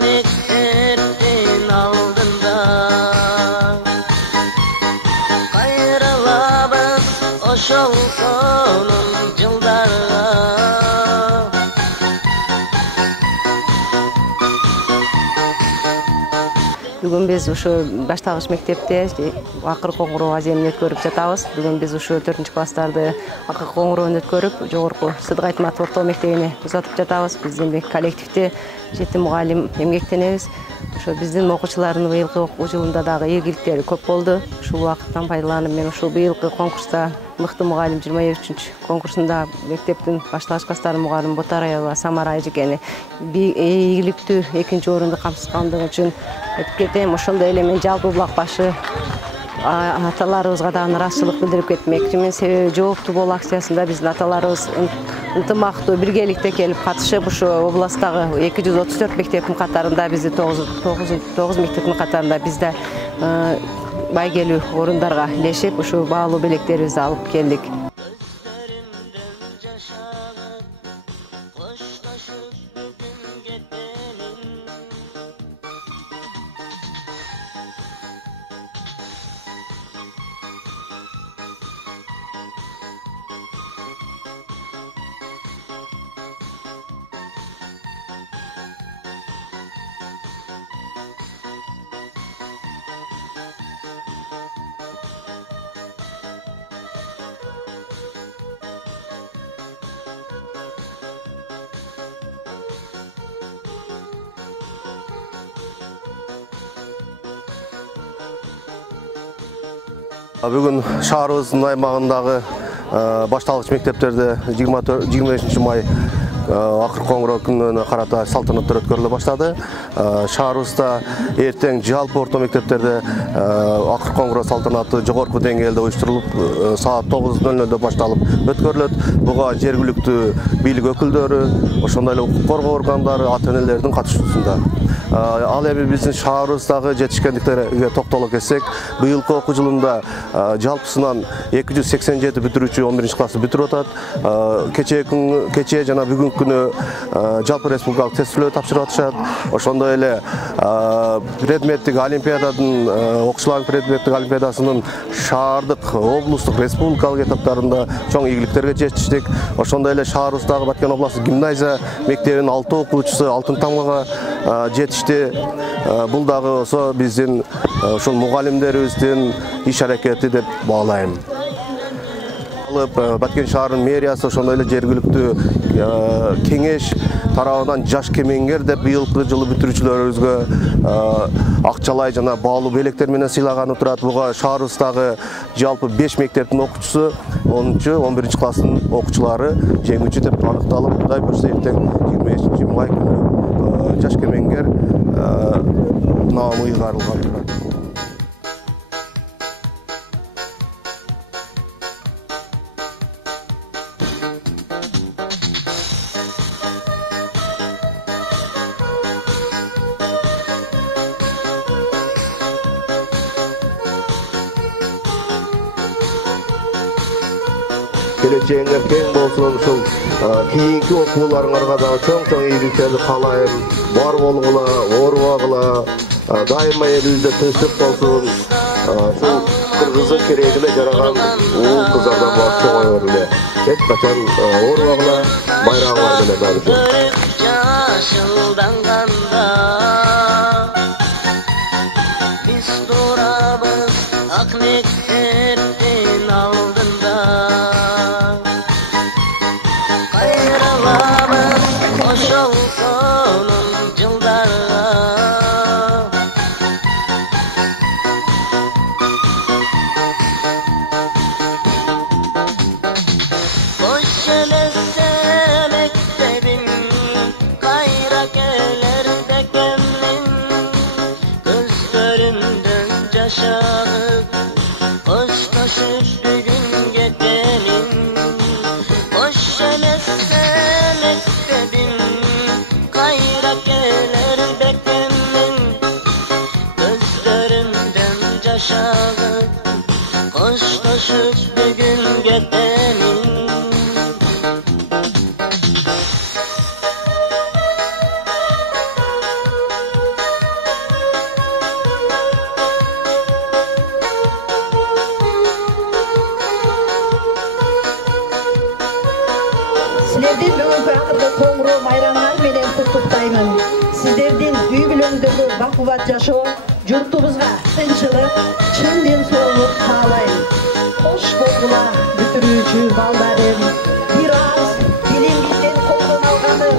mektetin aldında kayrılabız oşol sonun yıldarga. Bugün biz uşu başlangıç mektepte Akır Qoңгуроо аземин өткөрүп жатабыз. Бүгүн biz uşu 4-cü класстарды Акыр Qoңгуроonu өткөрүп, жогорку Сыдык Айтматов орто мектебине узатып жатабыз. Биз эми коллективде 7 мугалим эмгектенебиз. Ошо биздин окуучулардын быйылкы окуу жылында дагы ийгиликтери көп болду. Ушул убакыттан пайдаланып мен ушул быйылкы конкурста мыкты мугалим 23-чү конкурсунда мектептин башталгыч класстарынын мугалими Ботараева Самара эжекени ийгиликтүү 2-нчи орунду камсыз кылгандыгы үчүн айтып кетем. Ошондой эле мен жалпы булак башы аталарыбызга да ыраазычылык билдирип кетмекчимин. Себеби жооптуу бол акциясында биздин аталарыбыз ынтымактуу биргеликте келип катышып, ушу областтагы 234 мектептин катарында бизди 9 мектептин катарында бизде байгелүү орундарга илешип, ушу баалуу белектерибизди алып келдик. Бүгін шаарыбыздын аймагындагы башталгыч мектептерде 25 май Акыр Qoңгуроо күнүнө карата салтанаттар өткөрүлө баштады. Шаарыбызда эртең жалпы орто мектептерде Акыр Qoңгуроо салтанаты жогорку деңгээлде уюштурулуп, саат 9:00 башталып өткөрүлөт. Буга жергиликтүү бийлик өкүлдөрү, ошондой эле укук коргоо органдары, ата-энелердин катышуусунда. Ал эми биздин шаарыбыздагы жетишкендиктерге токтоло кетсек, быйылкы окуу жылында жалпысынан 287 бүтүрүүчү 11-чи классты бүтүрүп атат. Кечээ жана бүгүнкү күнү жалпы республикалык тестилөө тапшырып атышат. Ошондой эле предметтик олимпиададын, окуучулардын предметтик олимпиадасынын шаардык, облустук, республикалык этаптарында чоң ийгиликтерге жетиштик. Ошондой эле шаарыбыздагы Баткен областык гимназия мектебинин 6 окуучусу алтын тамгага жетишти. Бул дагы осо биздин ушул мугалимдерибиздин иш аракети деп баалайм. Баткен шаарынын мэриясы ошондой эле жергиликтүү кеңеш тарабынан жаш кемеңгер деп быйылкы жылы бүтүрүүчүлөрүбүзгө акчалай жана баалуу белектер менен сыйлаганы турат. Буга шаарыбыздагы жалпы 5 мектептин окуучусу 10-11 класстын окуучулары жеңүүчү деп аныкталып, Кудай буйрса эртең 25 май күнү жаш кемеңгер наамы ыйгарылган турат. Келечегиңер кең болсун, ушул кийинки окууларыңарга дагы чоң ийгиликтерди каалайм. Бар болгула, оорубагыла, дайыма элибизде тынчтык болсун. Ушул кыргыздын керегине жараган уул кыздардан бар чоңой эле. Эч качан оорубагыла, байрагыңар менен барышып. Yaşıldanganda biz durabız ak mektetin aldında kayrılabız oşol sonun yıldarga. Boş elese mektebim kayra gelerde gemmin gözlerinden yaşanıp hoşlaşıp bugün getenin. Boş elese mektebim Акыркы коңгуроо майрамыңар менен куттуктаймын. Сиздердин үй бүлөңдөгү бакубат жашоо, журтубузга тынчылык, чын ден соолук каалайм. Кош болгула бүтүрүүчү балдарым, бир аз билимдиктен колдон алганым,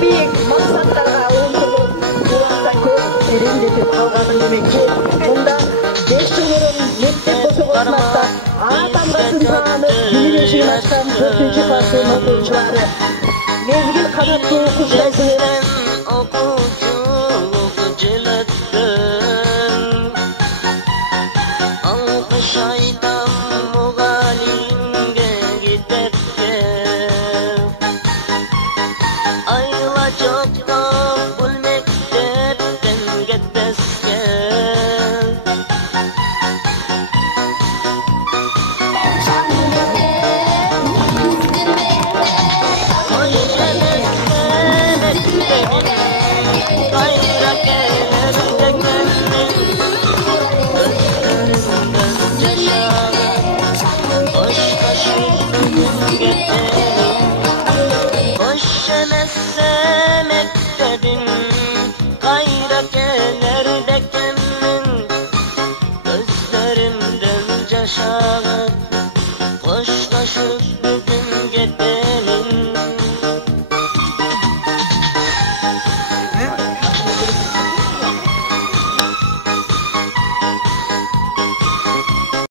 биик максаттарга умтулуп, улакта көп тереңдетип алганым демекчи. Мындан 5 жыл мурун мектеп босогон баштап, ата-анасын таанып, билим эшигин ачкан 4-класстын окуучулары. Mezgil kanatlı okuyucular. Okuculuk cılattın, alkış aydan muğalimge giderken, ayla çoktan bul mektepten gitmezken. Boş emezse mektebim, kayra gelir